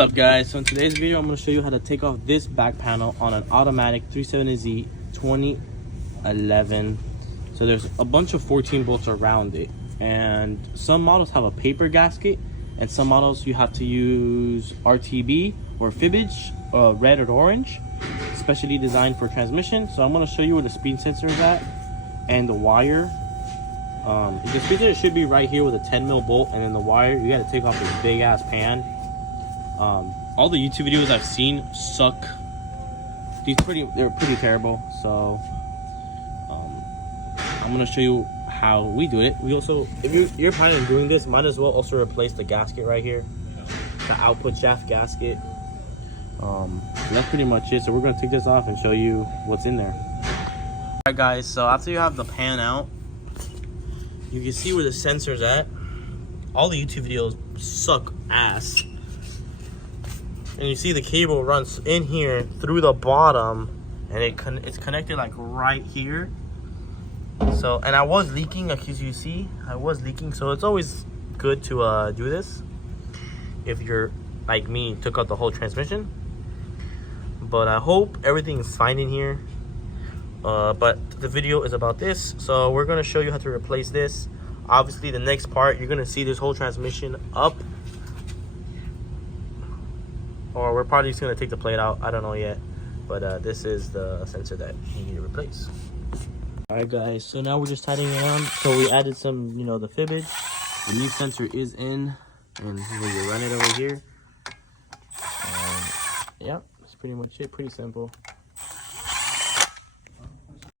What's up guys, so in today's video I'm going to show you how to take off this back panel on an automatic 370Z 2011. So there's a bunch of 14 bolts around it, and some models have a paper gasket and some models you have to use RTB or fibbage, red or orange, specially designed for transmission. So I'm going to show you where the speed sensor is at and the wire. The speed sensor should be right here with a 10mm bolt, and then the wire, you got to take off this big ass pan. All the YouTube videos I've seen suck. They're pretty terrible. So I'm gonna show you how we do it. We also, if you're planning on doing this, might as well also replace the gasket right here, the output shaft gasket. That's pretty much it. So we're gonna take this off and show you what's in there. All right, guys. So after you have the pan out, you can see where the sensor's at. All the YouTube videos suck ass. And you see the cable runs in here through the bottom, and it's connected like right here. So, and I was leaking, as you see, I was leaking. So it's always good to do this if you're like me, took out the whole transmission. But I hope everything is fine in here. But the video is about this, so we're gonna show you how to replace this. Obviously, the next part, you're gonna see this whole transmission up. Or we're probably just gonna take the plate out. I don't know yet, but this is the sensor that you need to replace. All right, guys. So now we're just tightening it on. So we added some, the fibbage. The new sensor is in, and here you run it over here. Yeah, that's pretty much it. Pretty simple.